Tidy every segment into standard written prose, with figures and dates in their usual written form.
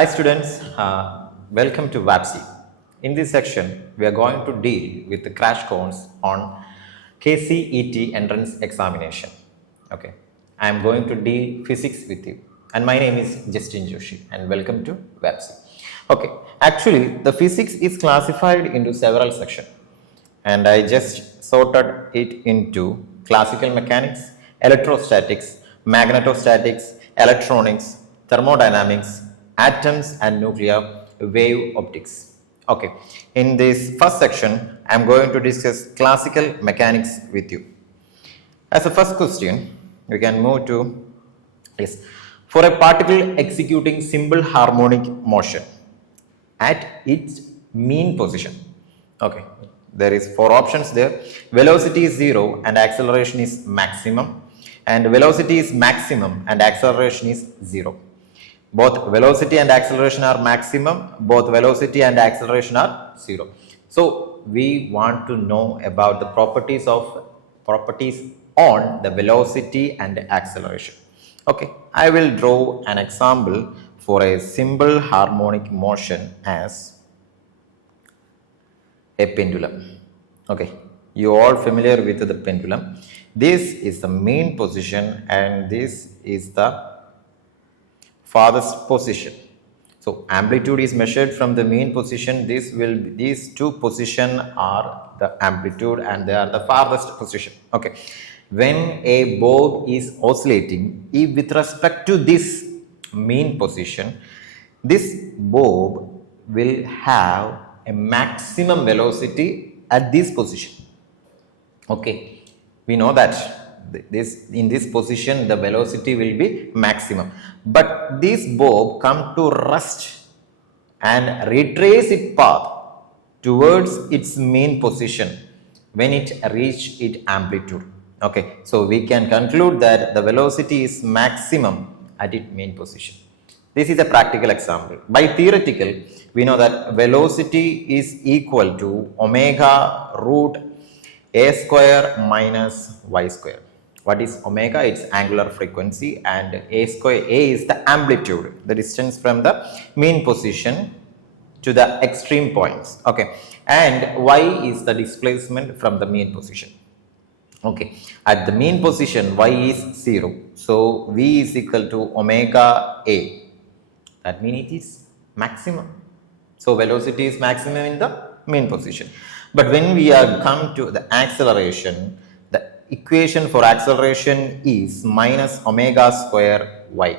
Hi students, welcome to WAPSI. In this section, we are going to deal with the crash course on KCET entrance examination. Okay, I am going to deal physics with you, and my name is Justin Joshi, and welcome to WAPSI. Okay, actually, the physics is classified into several sections, and I just sorted it into classical mechanics, electrostatics, magnetostatics, electronics, thermodynamics, atoms and nuclear wave optics. Okay, in this first section, I am going to discuss classical mechanics with you. As a first question, we can move to is for a particle executing simple harmonic motion at its mean position. Okay, there is four options there. Velocity is 0 and acceleration is maximum, and velocity is maximum and acceleration is 0. Both velocity and acceleration are maximum, both velocity and acceleration are 0. So we want to know about the properties on the velocity and acceleration. Okay, I will draw an example for a simple harmonic motion as a pendulum. Okay, you all familiar with the pendulum. This is the main position and this is the farthest position. So amplitude is measured from the mean position. These two positions are the amplitude and they are the farthest position. Okay, when a bob is oscillating, if with respect to this mean position, this bob will have a maximum velocity at this position. Okay, we know that in this position the velocity will be maximum, but this bob come to rest and retrace its path towards its mean position when it reach its amplitude. Okay, so we can conclude that the velocity is maximum at its mean position. This is a practical example. By theoretical, we know that velocity is equal to omega root a square minus y square. What is omega? It's angular frequency, and a square, a is the amplitude, the distance from the mean position to the extreme points. Okay, and y is the displacement from the mean position. Okay, at the mean position y is 0, so v is equal to omega a. That means it is maximum. So velocity is maximum in the mean position. But when we are come to the acceleration, the equation for acceleration is minus omega square y.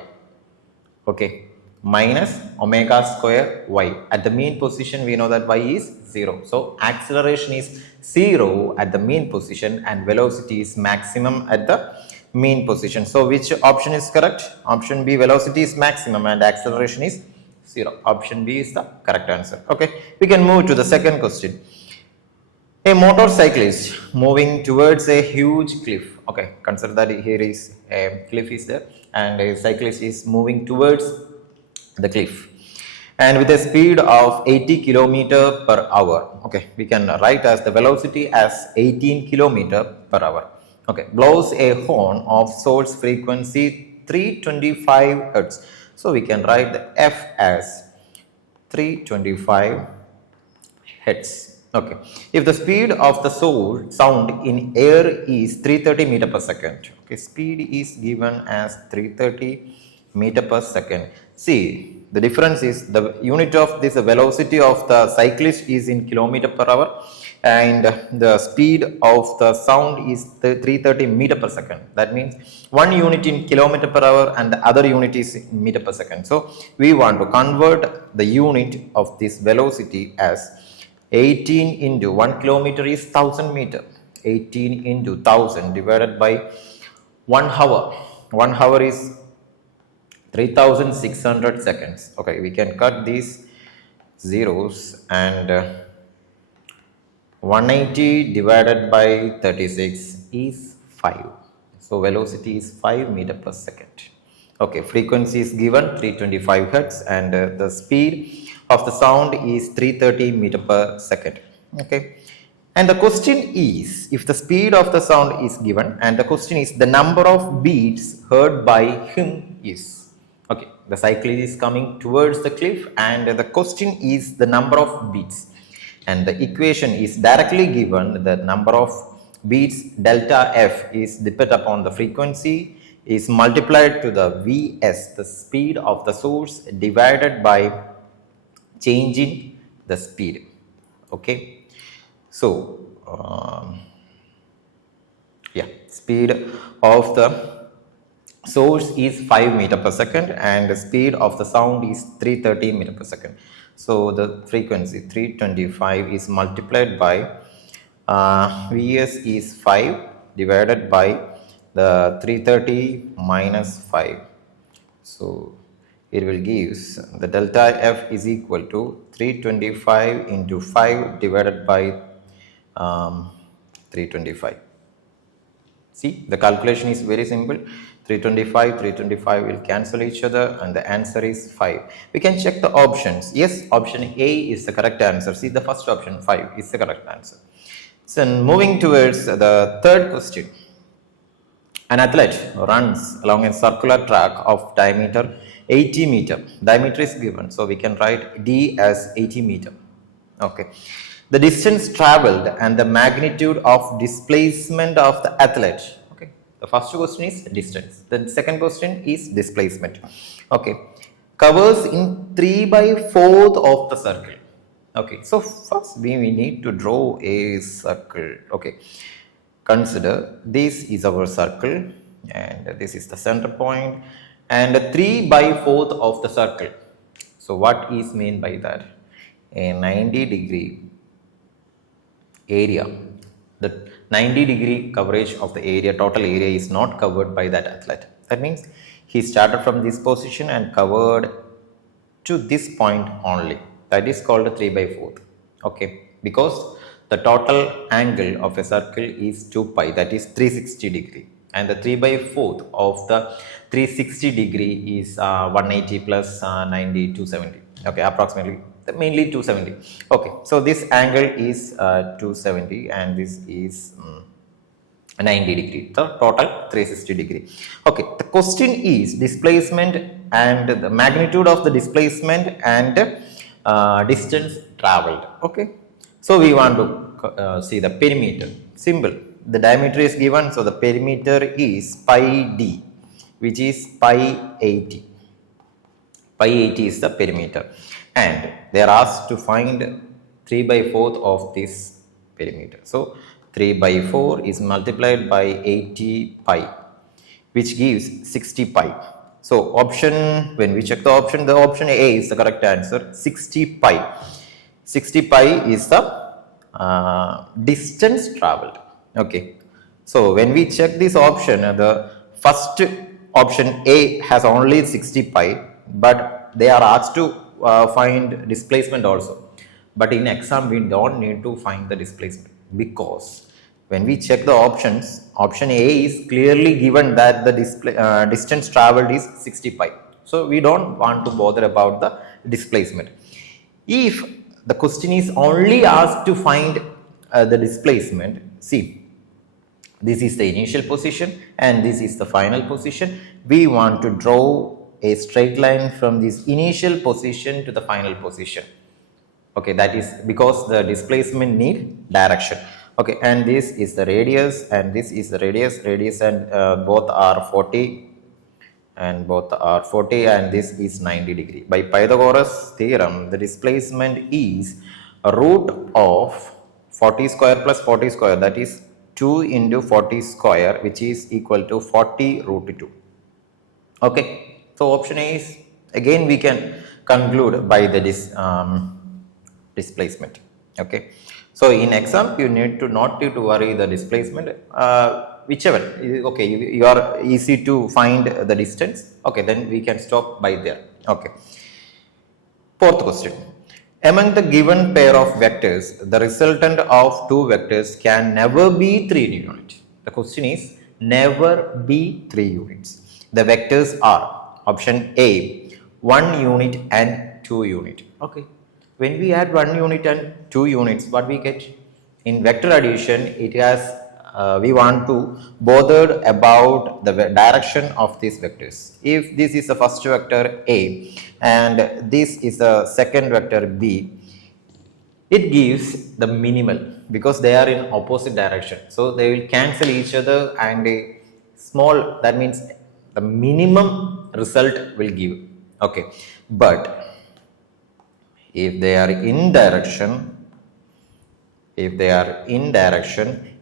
Okay, minus omega square y. At the mean position, we know that y is 0. So acceleration is 0 at the mean position and velocity is maximum at the mean position. So which option is correct? Option B, velocity is maximum and acceleration is 0. Option B is the correct answer. Okay, we can move to the second question. A motorcyclist moving towards a huge cliff. Okay, consider that here is a cliff is there and a cyclist is moving towards the cliff and with a speed of 80 km per hour. Okay, we can write as the velocity as 18 km per hour. Okay, blows a horn of source frequency 325 Hz. So we can write the F as 325 Hz. Okay, if the speed of the sound in air is 330 meter per second, okay, speed is given as 330 meter per second. See, the difference is the unit of this velocity of the cyclist is in kilometer per hour and the speed of the sound is 330 meter per second. That means one unit in kilometer per hour and the other unit is in meter per second. So we want to convert the unit of this velocity as 18 into 1 kilometer is 1000 meter. 18 into 1000 divided by 1 hour. 1 hour is 3600 seconds. Okay, we can cut these zeros and 180 divided by 36 is 5. So velocity is 5 meter per second. Okay, frequency is given 325 Hz and the speed of the sound is 330 meter per second. Okay, and the question is, if the speed of the sound is given and the question is the number of beats heard by him is. Okay, the cycle is coming towards the cliff, and the question is the number of beats, and the equation is directly given. The number of beats delta f is dependent upon the frequency is multiplied to the Vs, the speed of the source, divided by change in the speed. Okay, so speed of the source is 5 meter per second and the speed of the sound is 330 meter per second. So the frequency 325 is multiplied by Vs is 5 divided by the 330 minus 5. So it will give the delta f is equal to 325 into 5 divided by 325. See, the calculation is very simple. 325 will cancel each other and the answer is 5. We can check the options. Yes, option A is the correct answer. See, the first option 5 is the correct answer. So moving towards the third question. An athlete runs along a circular track of diameter 80 meter. Diameter is given, so we can write D as 80 meter. Okay. The distance traveled and the magnitude of displacement of the athlete. Okay. The first question is distance. The second question is displacement. Okay. Covers in 3/4 of the circle. Okay. So first we need to draw a circle. Okay. Consider this is our circle and this is the center point and 3/4 of the circle. So what is meant by that? A 90-degree area. The 90-degree coverage of the area, total area is not covered by that athlete. That means he started from this position and covered to this point only. That is called 3/4. Okay. Because the total angle of a circle is 2 pi, that is 360 degree, and the 3/4 of the 360 degree is 180 plus 90, 270. Okay, approximately, mainly 270. Okay, so this angle is 270 and this is 90 degree, the total 360 degree. Okay, the question is displacement and the magnitude of the displacement and distance traveled. Okay. So we want to see the perimeter. Simple. The diameter is given, so the perimeter is pi d, which is pi 80. Pi 80 is the perimeter, and they are asked to find 3/4 of this perimeter. So 3/4 is multiplied by 80 pi, which gives 60 pi. So option, when we check the option A is the correct answer. 60 pi. 60 pi is the distance traveled. Okay. So when we check this option, the first option A has only 60 pi, but they are asked to find displacement also. But in exam, we don't need to find the displacement, because when we check the options, option A is clearly given that the distance traveled is 60 pi. So we don't want to bother about the displacement. If the question is only asked to find the displacement, see, this is the initial position and this is the final position. We want to draw a straight line from this initial position to the final position. Okay, that is because the displacement need direction. Okay, and this is the radius and this is the radius and both are 40 and this is 90 degree. By Pythagoras theorem, the displacement is root of 40 square plus 40 square, that is 2 into 40 square, which is equal to 40 root 2. Okay, so option A is, again we can conclude by the displacement. Okay, so in exam you need to not to worry the displacement, whichever. Okay, you are easy to find the distance. Okay, then we can stop by there. Okay, fourth question. Among the given pair of vectors, the resultant of two vectors can never be 3 units. The question is never be 3 units. The vectors are option A, 1 unit and 2 unit. Okay. When we add 1 unit and 2 units, what we get? In vector addition, it has we want to bothered about the direction of these vectors. If this is the first vector A and this is the second vector B, it gives the minimal because they are in opposite direction. So they will cancel each other and a small, that means the minimum result will give. Okay, but if they are in direction,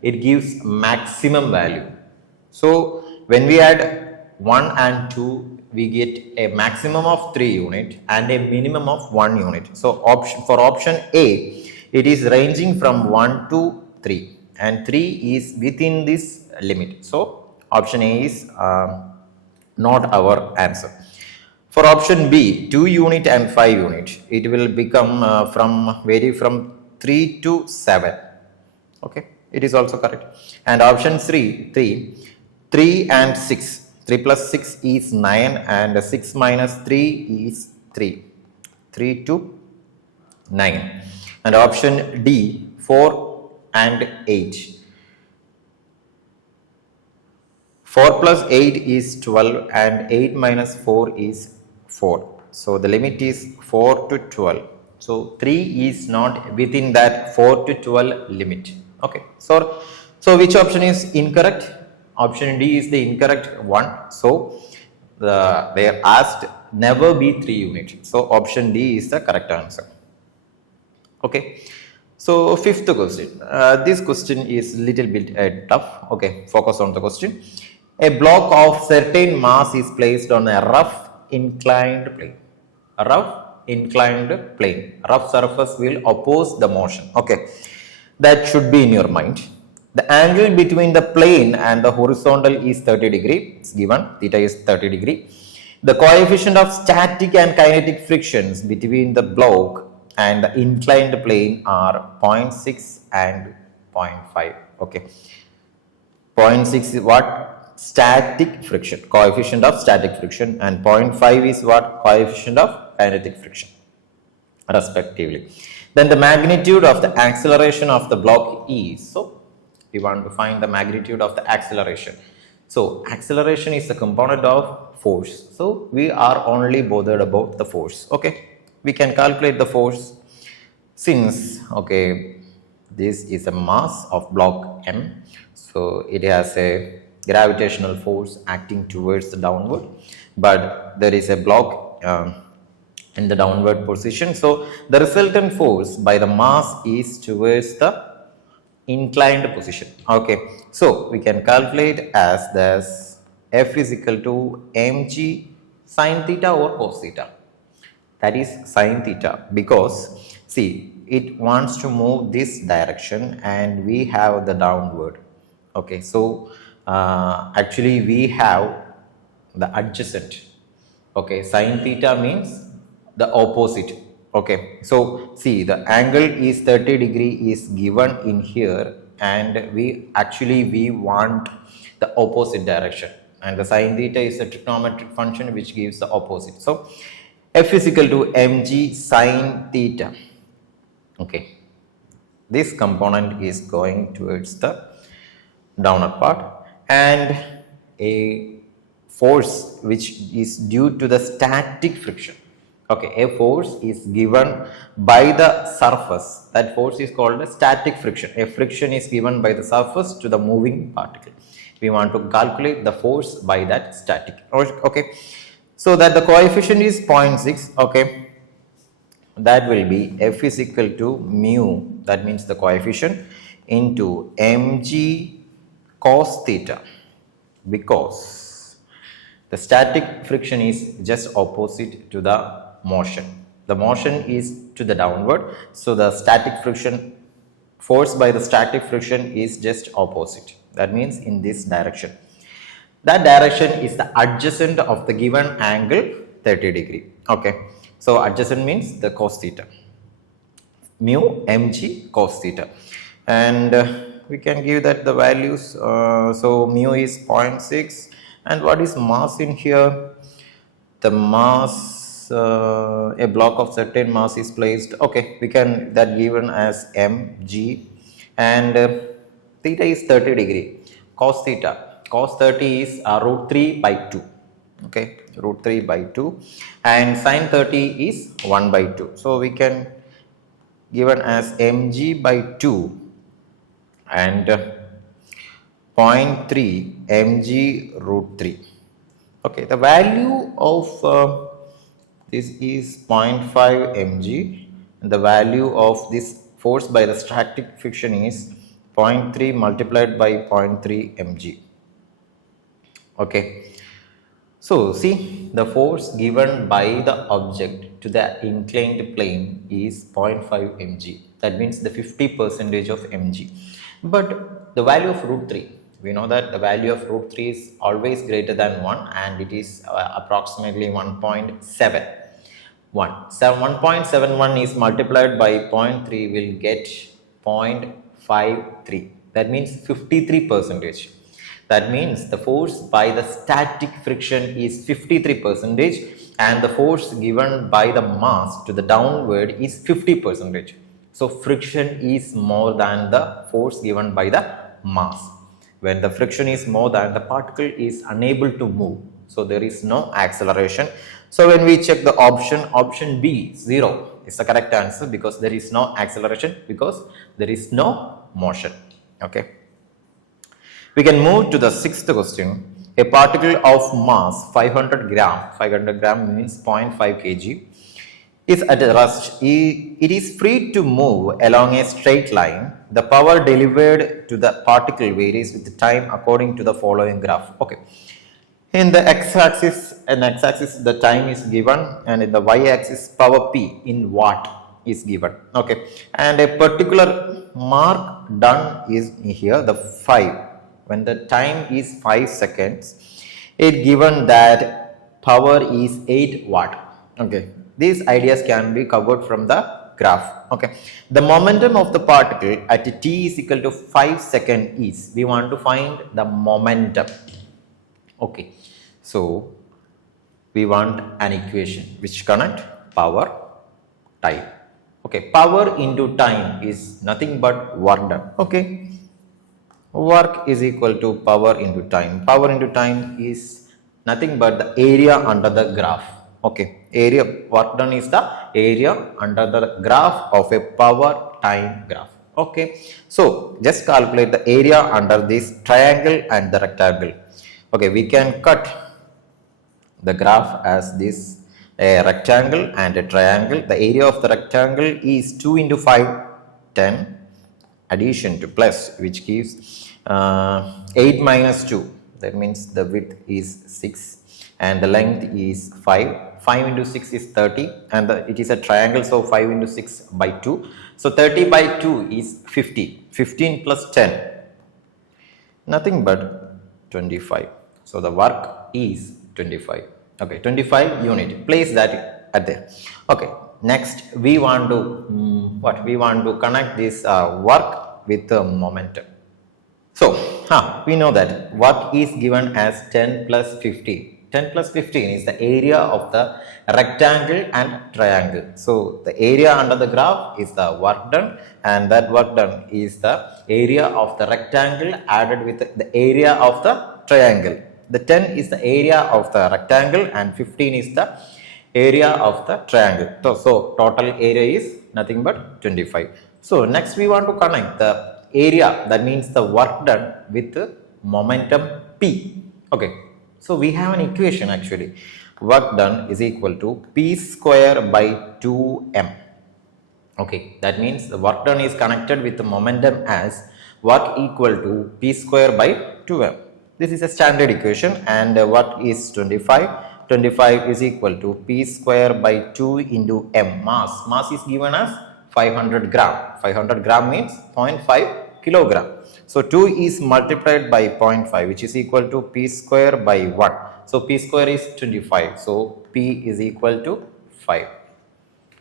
it gives maximum value. So when we add 1 and 2, we get a maximum of 3 unit and a minimum of 1 unit. So for option A, it is ranging from 1 to 3 and 3 is within this limit. So option A is not our answer. For option B, 2 unit and 5 unit, it will become vary from 3 to 7. Okay, it is also correct. And option 3 and 6. 3 plus 6 is 9 and 6 minus 3 is 3. 3 to 9. And option D, 4 and 8. 4 plus 8 is 12 and 8 minus 4 is 4. So the limit is 4 to 12. So 3 is not within that 4 to 12 limit. Okay. So which option is incorrect? Option D is the incorrect one. So they are asked never be 3 unit. So option D is the correct answer. Okay. So fifth question. This question is little bit tough. Okay. Focus on the question. A block of certain mass is placed on a rough inclined plane. A rough inclined plane. Rough surface will oppose the motion. Okay. That should be in your mind. The angle between the plane and the horizontal is 30 degree. It's given. Theta is 30 degree. The coefficient of static and kinetic frictions between the block and the inclined plane are 0.6 and 0.5. Okay. 0.6 is what? Static friction, coefficient of static friction, and 0.5 is what? Coefficient of kinetic friction, respectively. Then the magnitude of the acceleration of the block is, so we want to find the magnitude of the acceleration. So acceleration is the component of force. So we are only bothered about the force. Okay, we can calculate the force since, okay, this is a mass of block M. So it has a gravitational force acting towards the downward, but there is a block in the downward position. So the resultant force by the mass is towards the inclined position. Okay, so we can calculate as this F is equal to mg sine theta or cos theta. That is sine theta, because see, it wants to move this direction and we have the downward. Okay, so actually we have the adjacent. Okay, sine theta means the opposite. Okay, so see, the angle is 30 degree is given in here and we want the opposite direction, and the sine theta is a trigonometric function which gives the opposite. So F is equal to mg sine theta. Okay, this component is going towards the downward part, and a force which is due to the static friction. Okay, a force is given by the surface. That force is called a static friction. A friction is given by the surface to the moving particle. We want to calculate the force by that static. Okay, so that the coefficient is 0.6. Okay, that will be F is equal to mu, that means the coefficient, into mg cos theta, because the static friction is just opposite to the motion. The motion is to the downward, so the static friction, force by the static friction is just opposite. That means in this direction. That direction is the adjacent of the given angle 30 degree. Okay, so adjacent means the cos theta, mu mg cos theta, and we can give that the values. So mu is 0.6, and what is mass in here? The mass, a block of certain mass is placed. Okay, we can that given as mg, and Theta is 30 degree. Cos theta, cos 30 is root 3 by 2. Okay, root 3 by 2, and sin 30 is 1 by 2. So we can given as mg by 2 and 0.3 mg root 3. Okay, the value of this is 0.5 mg, and the value of this force by the static friction is 0.3 multiplied by 0.3 mg. Okay, so see, the force given by the object to the inclined plane is 0.5 mg. That means the 50% of mg. But the value of root 3, we know that the value of root 3 is always greater than 1, and it is approximately 1.71. So 1.71 is multiplied by 0.3 will get 0.53. That means 53%. That means the force by the static friction is 53%, and the force given by the mass to the downward is 50%. So friction is more than the force given by the mass. When the friction is more than, the particle is unable to move. So there is no acceleration. So when we check the option B, 0 is the correct answer, because there is no acceleration, because there is no motion. Okay. We can move to the sixth question. A particle of mass 500 gram means 0.5 kg, is at rest. It is free to move along a straight line. The power delivered to the particle varies with time according to the following graph. Okay. In the x-axis the time is given, and in the y-axis power P in watt is given. Okay. And a particular mark done is here, the 5. When the time is 5 seconds, it given that power is 8 watt. Okay. These ideas can be covered from the graph. Okay. The momentum of the particle at t is equal to 5 seconds is, we want to find the momentum. Okay. So we want an equation which connect power, time. Okay. Power into time is nothing but work done. Okay. Work is equal to power into time. Power into time is nothing but the area under the graph. Okay, area work done is the area under the graph of a power time graph. Okay, so just calculate the area under this triangle and the rectangle. Okay, we can cut the graph as this, a rectangle and a triangle. The area of the rectangle is 2 into 5, 10, addition to plus, which gives 8 minus 2. That means the width is 6 and the length is 5. 5 into 6 is 30, and it is a triangle, so 5 into 6 by 2. So 30 by 2 is 50. 15 plus 10, nothing but 25. So the work is 25. Okay, 25 unit. Place that at there. Okay. Next, we want to we want to connect this work with momentum. So we know that work is given as 10 plus 15. 10 plus 15 is the area of the rectangle and triangle. So the area under the graph is the work done, and that work done is the area of the rectangle added with the area of the triangle. The 10 is the area of the rectangle and 15 is the area of the triangle. So total area is nothing but 25. So next we want to connect the area, that means the work done, with momentum P. Okay. So we have an equation actually. Work done is equal to P square by 2m. Okay. That means the work done is connected with the momentum as work equal to P square by 2m. This is a standard equation, and work is 25. 25 is equal to P square by 2 into m. Mass is given as 500 gram. 500 gram means 0.5 kilogram. So 2 is multiplied by 0.5, which is equal to P square by 1. So P square is 25. So P is equal to 5.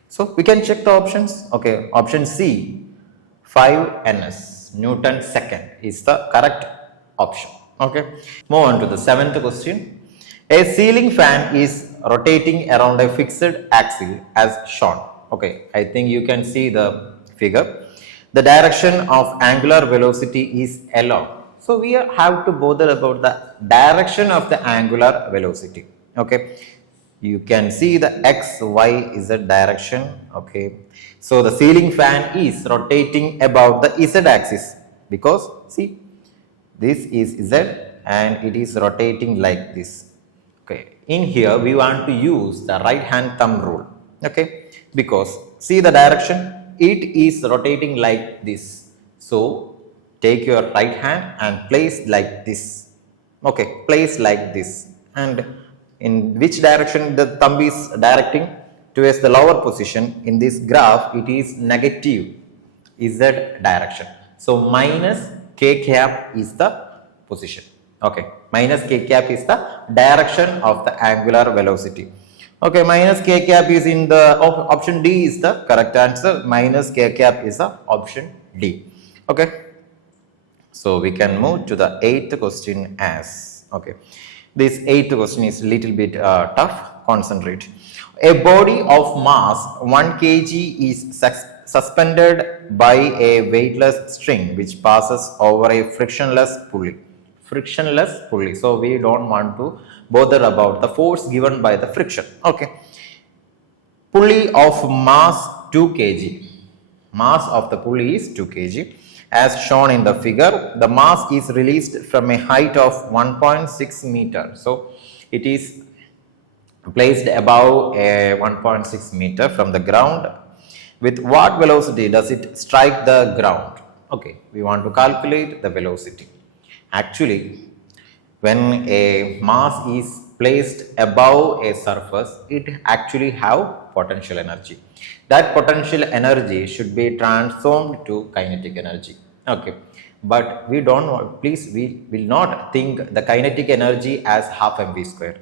So we can check the options. Okay, option C, 5 ns, Newton second, is the correct option. Okay, move on to the seventh question. A ceiling fan is rotating around a fixed axis as shown. Okay, I think you can see the figure. The direction of angular velocity is along. So we have to bother about the direction of the angular velocity. Okay, you can see the x, y is the direction. Okay, so the ceiling fan is rotating about the z axis, because see, this is z and it is rotating like this. Okay, in here we want to use the right hand thumb rule. Okay, because see the direction, it is rotating like this. So take your right hand and place like this. Okay, place like this, and in which direction the thumb is directing? Towards the lower position. In this graph it is negative z direction. So minus k cap is the position. Okay, minus k cap is the direction of the angular velocity. Okay, minus k cap is in the option D is the correct answer. Minus k cap is the option D. Okay, so we can move to the 8th question as. Okay, this 8th question is little bit tough. Concentrate. A body of mass 1 kg is suspended by a weightless string which passes over a frictionless pulley. Frictionless pulley. So we don't want to bother about the force given by the friction. Okay. Pulley of mass 2 kg. Mass of the pulley is 2 kg. As shown in the figure, the mass is released from a height of 1.6 meter. So it is placed above a 1.6 meter from the ground. With what velocity does it strike the ground? Okay, we want to calculate the velocity. Actually, when a mass is placed above a surface, it actually have potential energy. That potential energy should be transformed to kinetic energy. Okay, but we don't want, please, we will not think the kinetic energy as half mv square,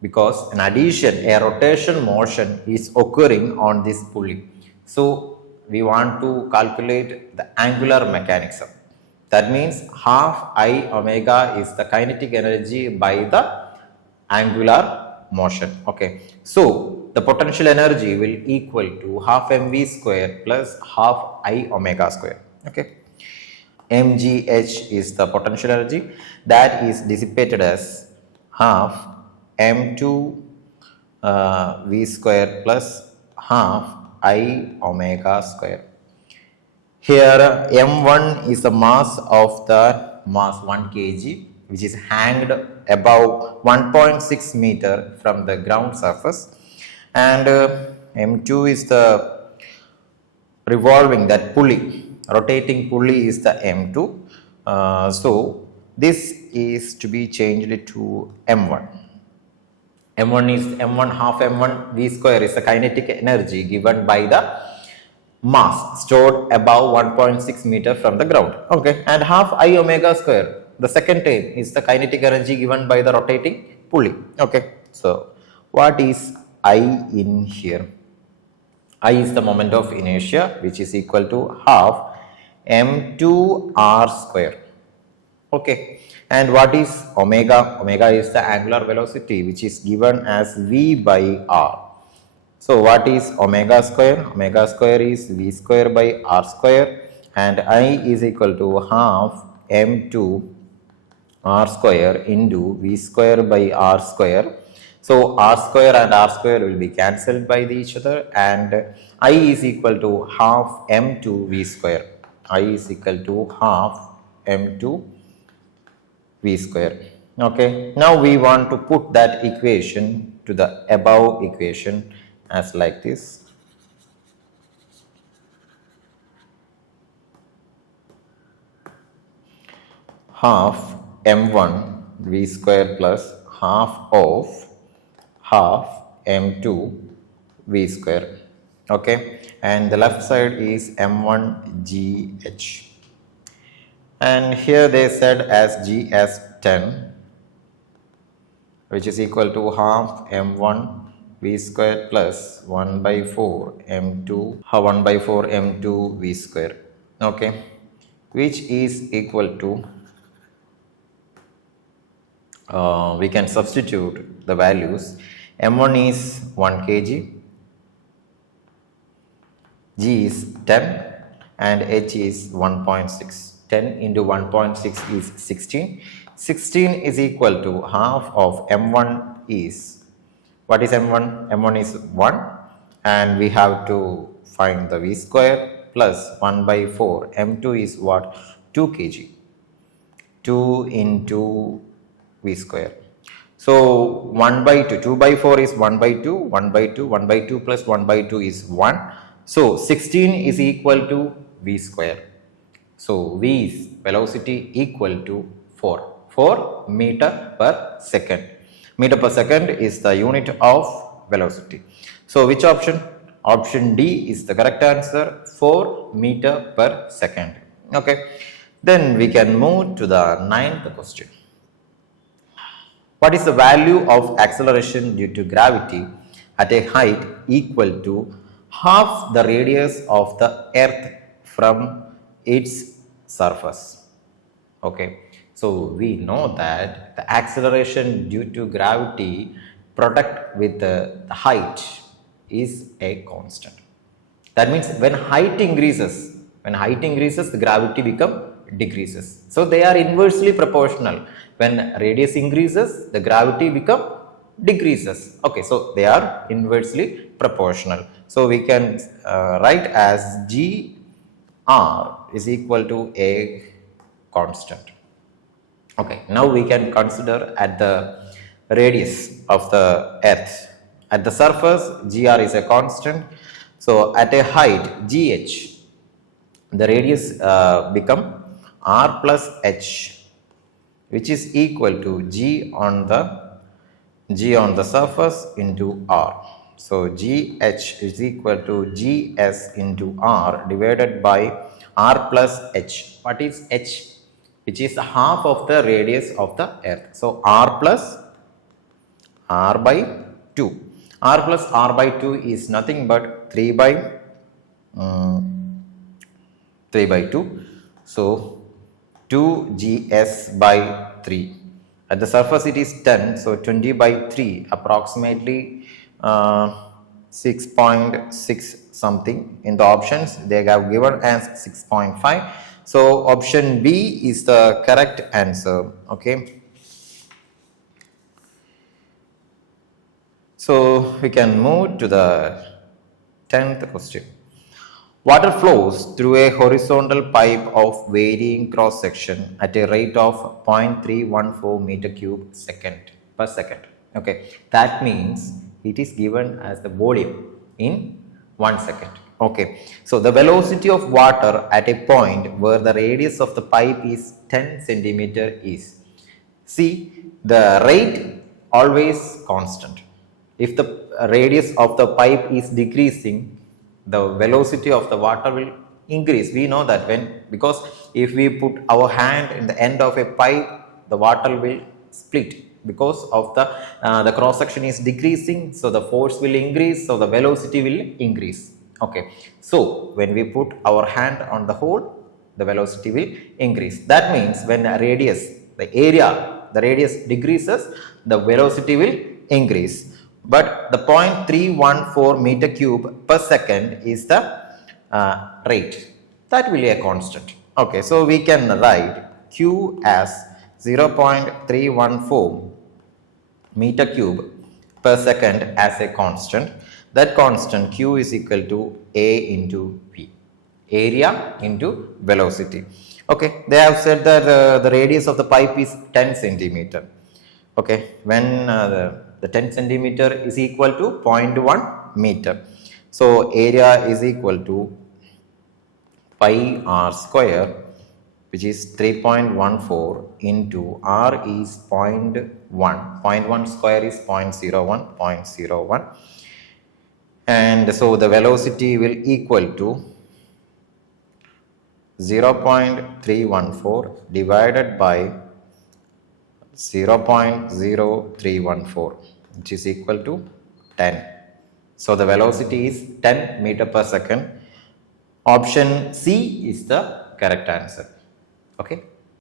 because in addition a rotation motion is occurring on this pulley. So we want to calculate the angular mechanism. That means half I omega is the kinetic energy by the angular motion. Okay, so the potential energy will equal to half mv square plus half I omega square. Okay, mgh is the potential energy that is dissipated as half m2 v square plus half I omega square. Here m1 is the mass of the mass 1 kg which is hanged above 1.6 meter from the ground surface, and m2 is the revolving, that pulley, rotating pulley is the m2. So this is to be changed to m1. m1 is m1 half m1 v square is the kinetic energy given by the mass stored above 1.6 meter from the ground. Okay, and half I omega square, the second term, is the kinetic energy given by the rotating pulley. Okay, so what is I in here? I is the moment of inertia, which is equal to half m2 r square. Okay, and what is omega? Omega is the angular velocity which is given as v by r. So what is omega square? Omega square is v square by r square, and I is equal to half m2 r square into v square by r square. So r square and r square will be cancelled by each other, and I is equal to half m2 v square. I is equal to half m2 v square. Okay, now we want to put that equation to the above equation as like this. Half m1 v square plus half of half m2 v square. Okay, and the left side is m1 gh, and here they said as g as 10, which is equal to half m1 v square plus 1 by 4 m2 1 by 4 m2 v square. Okay, which is equal to we can substitute the values. m1 is 1 kg, g is 10, and h is 1.6. 10 into 1.6 is 16. 16 is equal to half of m1 is, what is m1? m1 is 1, and we have to find the v square plus 1 by 4. m2 is what? 2 kg. 2 into v square. So 1 by 2, 2 by 4 is 1 by 2, 1 by 2, 1 by 2 plus 1 by 2 is 1. So 16 is equal to v square. So v is velocity equal to 4 meter per second. Meter per second is the unit of velocity. So which option? Option D is the correct answer, 4 meter per second. Okay. Then we can move to the 9th question. What is the value of acceleration due to gravity at a height equal to half the radius of the earth from its surface? Okay, so we know that the acceleration due to gravity product with the height is a constant. That means when height increases, the gravity decreases. So they are inversely proportional. When radius increases, the gravity decreases. Okay, so they are inversely proportional. So we can write as gr is equal to a constant. Okay, now we can consider at the radius of the earth. At the surface, gr is a constant. So at a height, gh, the radius become r plus h, which is equal to g on the surface into r. So gh is equal to gs into r divided by r plus h. What is h? Which is half of the radius of the earth. So r plus r by 2. R plus r by 2 is nothing but 3 by 2. So 2gs by 3. At the surface it is 10, so 20 by 3, approximately 6.6 something. In the options they have given as 6.5. So option B is the correct answer. Okay. So we can move to the 10th question. Water flows through a horizontal pipe of varying cross section at a rate of 0.314 meter cube per second. Okay, that means it is given as the volume in 1 second. Okay, so the velocity of water at a point where the radius of the pipe is 10 centimeter is, see, the rate always constant. If the radius of the pipe is decreasing, the velocity of the water will increase. We know that because if we put our hand in the end of a pipe, the water will split because of the cross section is decreasing, so the force will increase, so the velocity will increase. Okay, so when we put our hand on the hole, the velocity will increase. That means when the radius decreases, the velocity will increase. But the 0.314 meter cube per second is the rate. That will be a constant. Okay, so we can write q as 0.314 meter cube per second as a constant. That constant q is equal to a into v, area into velocity. Okay, they have said that the radius of the pipe is 10 centimeter. Okay, when the 10 centimeter is equal to 0.1 meter. So area is equal to pi r square, which is 3.14 into r is 0.1. 0.1 square is 0.01. And so the velocity will equal to 0.314 divided by 0.0314, which is equal to 10. So the velocity is 10 meter per second. Option C is the correct answer. Okay.